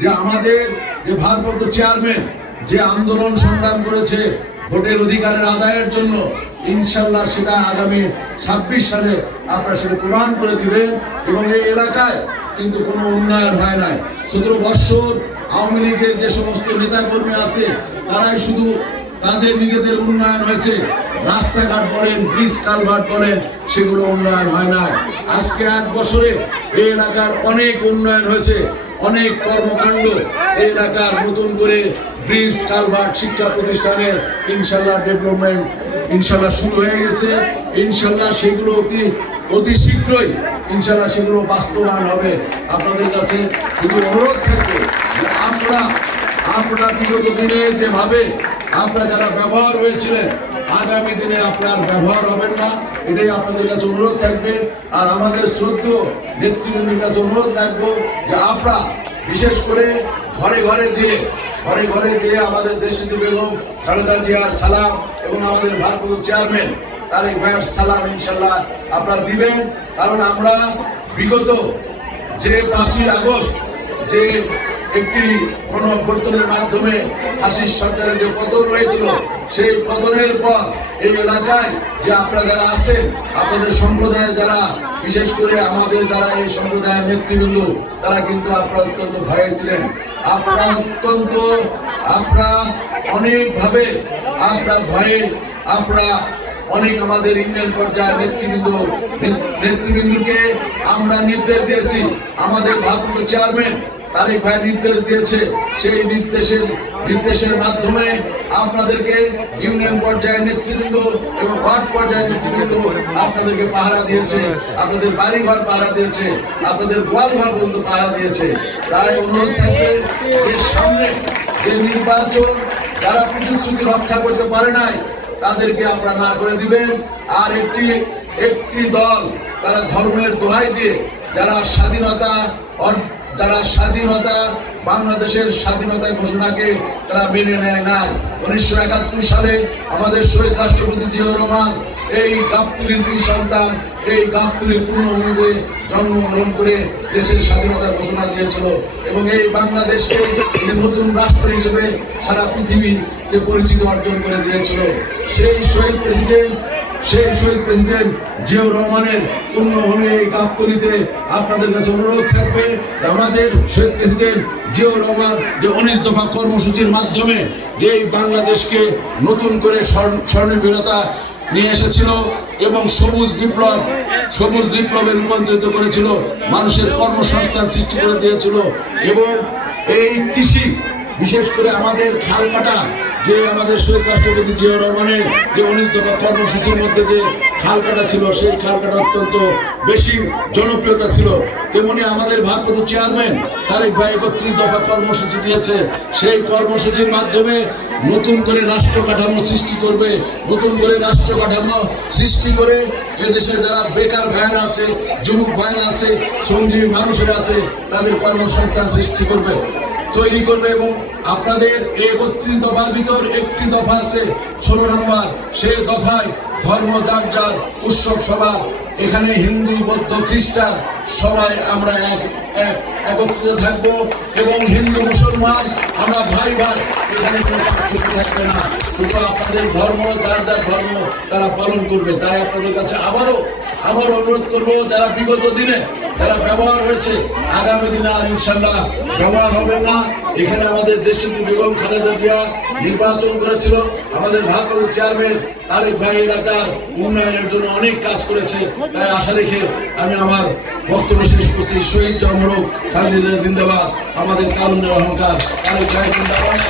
যে আমাদের যে ভারপ্রাপ্ত চেয়ারম্যান যে আন্দোলন সংগ্রাম করেছে ভোটের অধিকারের আদায়ের জন্য ইনশাল্লাহ সেটা আগামী ছাব্বিশ সালে আপনারা সেটা প্রমাণ করে দিবেন এবং এই এলাকায় কিন্তু কোনো উন্নয়ন হয় নাই। সতেরো বৎসর আওয়ামী লীগের যে সমস্ত নেতাকর্মী আছে, তারাই শুধু তাদের নিজেদের উন্নয়ন হয়েছে। রাস্তাঘাট বলেন ব্রিজ কালভার্ট বলেন, সেগুলো উন্নয়ন হয় না আজকে এক বছরে এই এলাকার অনেক উন্নয়ন হয়েছে। অনেক কর্মকাণ্ড এলাকার নতুন করে ব্রিজ কালভার্ট শিক্ষা প্রতিষ্ঠানের ইনশাল্লাহ ডেভেলপমেন্ট ইনশাল্লাহ শুরু হয়ে গেছে। ইনশাল্লাহ সেগুলো অতি অতি শীঘ্রই ইনশাল্লাহ সেগুলো বাস্তবায়ন হবে আপনাদের কাছে শুধু অনুরোধ থাকবে আমরা আপনারা বিগত দিনে যেভাবে আপনারা যারা ব্যবহার হয়েছিলেন আগামী দিনে আপনার ব্যবহার হবেন না, এটাই আপনাদের কাছে অনুরোধ থাকবে। আর আমাদের শ্রদ্ধ নেতৃবৃন্দের কাছে অনুরোধ রাখব যে আপনারা বিশেষ করে ঘরে ঘরে যে, ঘরে ঘরে যে আমাদের দেশনীতি বেগম খালেদা জিয়ার সালাম এবং আমাদের ভারপ্রাপ্ত চেয়ারম্যান তারেক ভাইয়ের সালাম ইনশাল্লাহ আপনারা দিবেন। কারণ আমরা বিগত যে পাঁচই আগস্ট যে একটি গণঅভ্যর্থনের মাধ্যমে হাসির সরকারের যে পতন হয়েছিল, সেই পতনের পর এই এলাকায় যে আপনারা যারা আছেন, আপনাদের সম্প্রদায়ে যারা, বিশেষ করে আমাদের যারা এই সম্প্রদায়ের নেতৃবৃন্দ, তারা কিন্তু আপনারা অত্যন্ত ভয়ে ছিলেন। আপনারা অত্যন্ত, আপনারা অনেকভাবে, আপনারা ভয়ে, আপনারা অনেক আমাদের ইউনিয়ন পর্যায়ের নেতৃবৃন্দ নেতৃবৃন্দকে আমরা নির্দেশ দিয়েছি। আমাদের ভারপ্রাপ্ত চেয়ারম্যান তারেক ভাই নির্দেশ দিয়েছে, সেই নির্দেশের নির্দেশের মাধ্যমে আপনাদেরকে ইউনিয়ন পর্যায়ের নেতৃবৃন্দ এবং ওয়ার্ড পর্যায়ের নেতৃবৃন্দ আপনাদেরকে পাহারা দিয়েছে, আপনাদের বাড়ি ঘর পাহারা দিয়েছে, আপনাদের গোয়াল ঘর পর্যন্ত পাহারা দিয়েছে। তাই অনুরোধ থাকবে যে সামনে যে নির্বাচন, যারা প্রতিশ্রুতি রক্ষা করতে পারে নাই, তাদেরকে আপনারা না করে দিবেন। আর একটি একটি দল, তারা ধর্মের দোহাই দিয়ে, যারা স্বাধীনতা যারা স্বাধীনতা বাংলাদেশের স্বাধীনতা ঘোষণাকে তারা মেনে নেয় নাই। উনিশশো একাত্তর সালে আমাদের শহীদ রাষ্ট্রপতি জিয়াউর রহমান এই গাবতলির দুই সন্তান, এই গাবতলির পূর্ণভূমিতে জন্মগ্রহণ করে দেশের স্বাধীনতা ঘোষণা দিয়েছিল এবং এই বাংলাদেশকে নতুন রাষ্ট্র হিসেবে সারা পৃথিবীতে পরিচিতি অর্জন করে দিয়েছিল। সেই শহীদ প্রেসিডেন্ট সেই শহীদ প্রেসিডেন্ট জিয়াউর রহমানের পূর্ণভূমি এই গাবতলিতে আপনাদের কাছে অনুরোধ থাকবে আমাদের শহীদ প্রেসিডেন্ট জিয়াউর রহমান যে উনিশ দফা কর্মসূচির মাধ্যমে যে বাংলাদেশকে নতুন করে স্বর্ণ- স্বর্ণীয়তা নিয়ে এসেছিল এবং সবুজ বিপ্লব, সবুজ বিপ্লবে রূপান্তরিত করেছিল, মানুষের কর্মসংস্থান সৃষ্টি করে দিয়েছিল এবং এই কৃষি, বিশেষ করে আমাদের খাল কাটা যে আমাদের শহীদ রাষ্ট্রপতি জিয়াউর রহমানের যে উনিশ দফা কর্মসূচির মধ্যে যে খাল কাটা ছিল, সেই খাল কাটা অত্যন্ত বেশি জনপ্রিয়তা ছিল। তেমনি আমাদের ভারপ্রাপ্ত চেয়ারম্যান তারেক ভাই একত্রিশ দফা কর্মসূচি দিয়েছে। সেই কর্মসূচির মাধ্যমে নতুন করে রাষ্ট্র কাঠামো সৃষ্টি করবে, নতুন করে রাষ্ট্র কাঠামো সৃষ্টি করে এদেশে যারা বেকার ভাইয়েরা আছে, যুবক ভাইয়েরা আছে, শ্রমজীবী মানুষেরা আছে, তাদের কর্মসংস্থান সৃষ্টি করবে। তৈরি করবে এবং আপনাদের এই একত্রিশ দফার ভিতর একটি দফা আছে, ষোলো নম্বর। সেই দফায় ধর্ম যার যার উৎসব সভা এখানে হিন্দু, বৌদ্ধ, খ্রিস্টান সবাই আমরা এক এক, একত্রিত থাকব এবং হিন্দু, মুসলমান আমরা ভাই ভাই এখানে কোনো পার্থক্য থাকবে না। শুধু আপনাদের ধর্ম, যার যার ধর্ম তারা পালন করবে। তাই আপনাদের কাছে আবারও আবার অনুরোধ করব, যারা বিগত দিনে যারা ব্যবহার হয়েছে। আগামী দিনে আর ইনশাল্লাহ ব্যবহার হবে না। এখানে আমাদের দেশের বেগম খালেদা জিয়া নির্বাচন করেছিল। আমাদের ভারপ্রাপ্ত চেয়ারম্যান তারেক ভাই এলাকার উন্নয়নের জন্য অনেক কাজ করেছে। তাই আশা রেখে আমি আমার বক্তব্য শেষ করছি। শহীদ জমরক খালেদা জিন্দাবাদ, আমাদের তারুণ্যের অহংকার। তারেক ভাই জিন্দাবাদ।